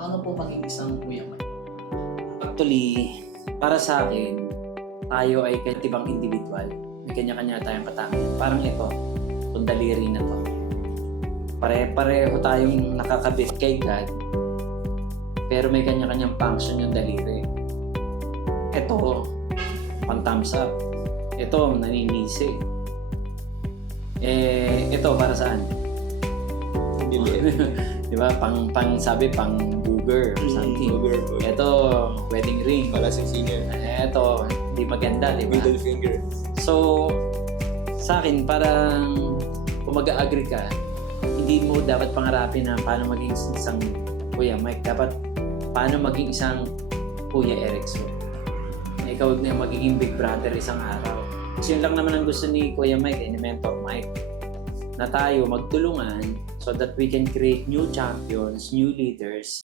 Paano po maging isang Kuya Mike? Actually, para sa akin, tayo ay ibang individual. May kanya-kanya tayong katangian. Parang ito, itong daliri na to. Pare-pareho tayong nakakabit kay God, pero may kanya-kanyang function yung daliri. Ito, pang thumbs up. Ito, naninisi. Ito para saan? Di ba? Sabi, pang booger or something. Ito, wedding ring. Singer. Ito, hindi maganda, di ba? Middle finger. So, sa akin, parang kung mag-agree ka, hindi mo dapat pangarapin na paano maging isang Kuya Mike. Dapat paano maging isang Kuya Erickson. Na ikaw na magiging big brother isang araw. Kasi yun lang naman ang gusto ni Kuya Mike, ni Mentor Mike. Na tayo magtulungan so that we can create new champions, new leaders